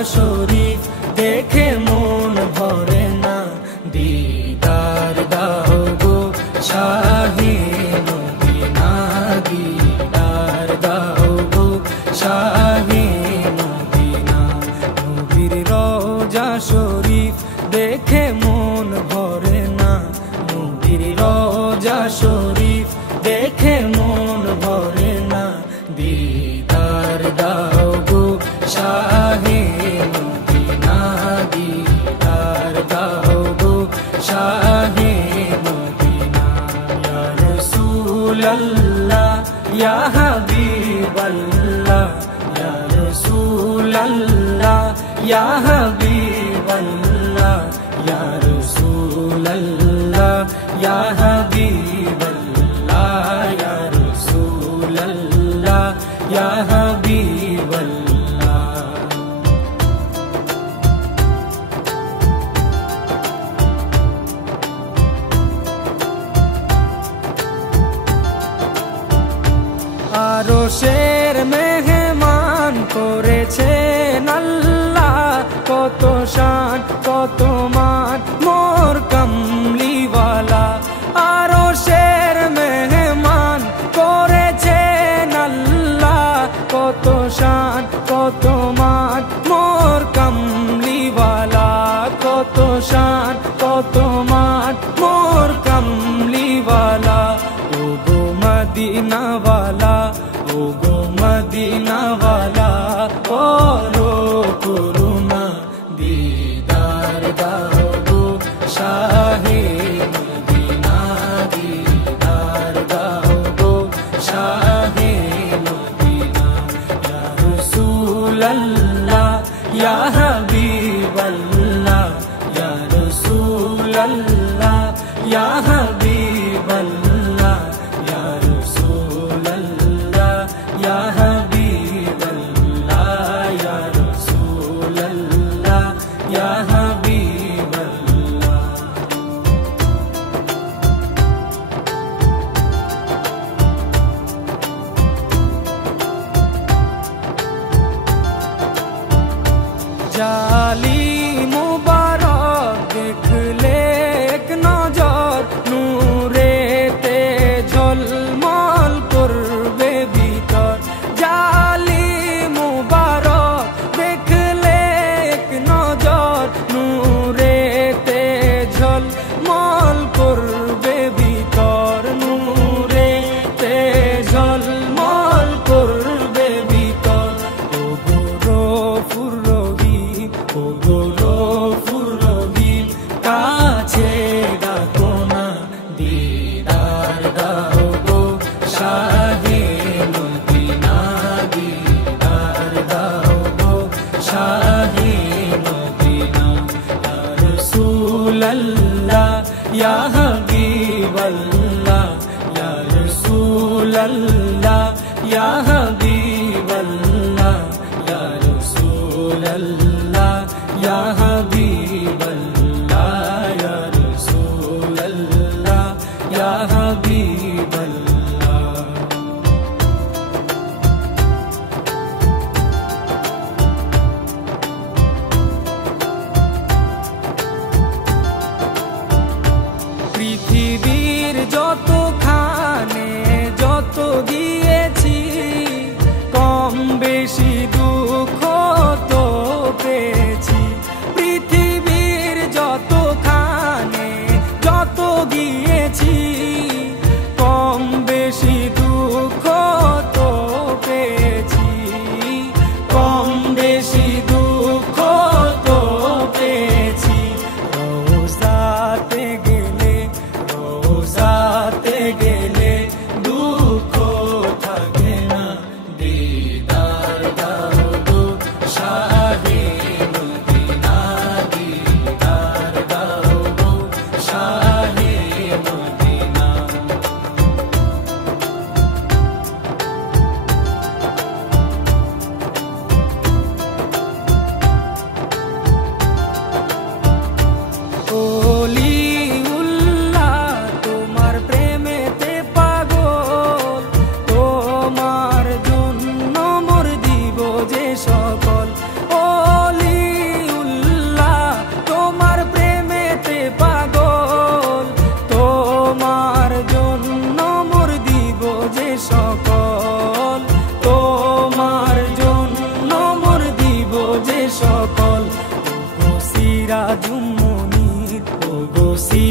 শরীফ দেখে মন ভরে না, দিদার দাও গো শাহে মদিনা, দিদার দাও গো শাহে মদিনা। নবীর রওজা শরীফ দেখে মন ভরে না, নবীর রওজা শরীফ দেখে মন ভরে না, দিদার দাও গো শাহে মদিনা, দিদার দাও গো শাহে মদিনা। ইয়া রাসূলাল্লাহ ইয়া হাবিবাল্লাহ, ইয়া রাসূলাল্লাহ ইয়া হাবিবাল্লাহ, ইয়া রাসূলাল্লাহ ইয়া হাবিবাল্লাহ, ইয়া রাসূলাল্লাহ ইয়া হাবিবাল্লাহ। আরশের মেহমান করেছেন আল্লাহ, কত শান কত মান মোর কামলিওয়ালা। আরশের মেহমান করেছেন আল্লাহ, কত শান কত মান মোর কামলিওয়ালা, কত শান কত মান মোর কামলিওয়ালা। ও গো মদিনাওয়ালা, ও গো মদিনাওয়ালা, করো করুণা, দিদার দাও গো শাহে মদিনা, দিদার দাও গো শাহে মদিনা। ইয়া রাসূলাল্লাহ ইয়া হাবিবাল্লাহ, ইয়া রাসূলাল্লাহ ইয়া হাবিবাল্লাহ, ইয়া রাসূলাল্লাহ ইয়া হাবিবাল্লাহ, ইয়া রাসূলাল্লাহ ইয়া হাবিবাল্লাহ। জালি মুবারক দেখলে এক নজর, নূরেতে ঝলমল করবে ভিতর। জালি মুবারক দেখলে এক নজর, নূরেতে ঝলমল করবে ভিতর, নূরেতে ঝলমল করবে ভিতর। ও গো রফুর রহিম, ও গো রফুর রহিম, কাছে ডাকো না, দিদার দাও গো শাহে মদিনা, দিদার দাও গো শাহে মদিনা। ইয়া রাসূলাল্লাহ ইয়া হাবিবাল্লাহ, ইয়া রাসূলাল্লাহ ইয়া হাবিবাল্লাহ, ইয়া রাসূলাল্লাহ ইয়া হাবিবাল্লাহ, ইয়া রাসূলাল্লাহ ইয়া হাবিবাল্লাহ। পৃথিবীর যতখানে যত গিয়েছি, কম বেশি দুঃখ তো পেয়েছি। পৃথিবীর যতখানে যত গিয়েছি, কম বেশি দুঃখ তো পেয়েছি, কম বেশি দুঃখ তো পেয়েছি। রওজাতে গেলে, রওজাতে গেলে দুঃখ থাকে না, দিদার দাও গো শাহে মদিনা, দিদার দাও গো শাহে মদিনা। ওলিউল্লাহ তোমার প্রেমেতে পাগল, তোমার জন্য মোর দিব যে সকল। ওলি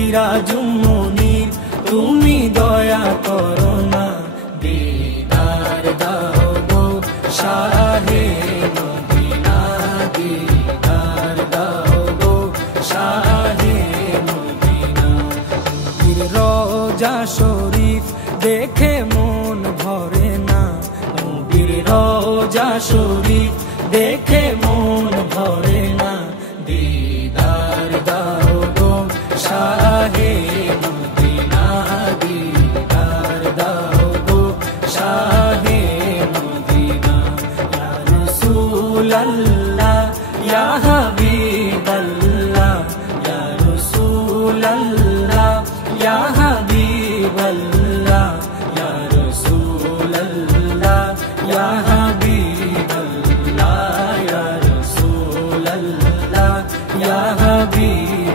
সিরাজুম মুনির তুমি দয়া করো না, দিদার দাও গো শাহে মদিনা, দিদার দাও গো শাহে মদিনা। নবীর রওজা শরীফ দেখে মন ভরে না, নবীর রওজা শরীফ দেখে মন ভরে না, দিদার দাও গো শাহে মদিনা, দিদার দাও গো শাহে মদিনা। ইয়া রাসূলাল্লাহ ইয়া হাবিবাল্লাহ, ইয়া রাসূলাল্লাহ ইয়া হাবিবাল্লাহ, ইয়া রাসূলাল্লাহ ইয়া হাবিবাল্লাহ, ইয়া রাসূলাল্লাহ ইয়া হাবিবাল্লাহ।